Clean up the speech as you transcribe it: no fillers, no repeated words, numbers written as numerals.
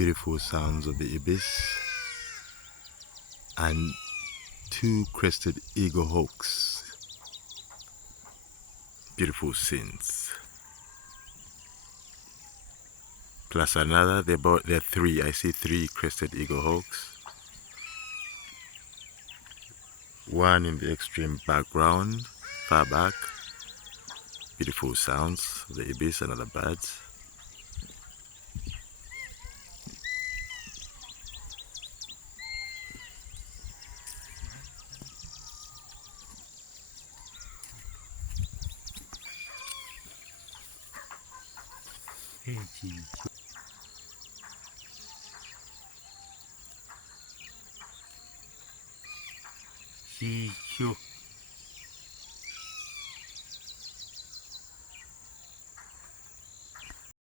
beautiful sounds of the Ibis and two crested eagle hawks. Beautiful scenes. Plus another, there are three. I see three crested eagle hawks. One in the extreme background, far back. Beautiful sounds of the Ibis and other birds. Chicho.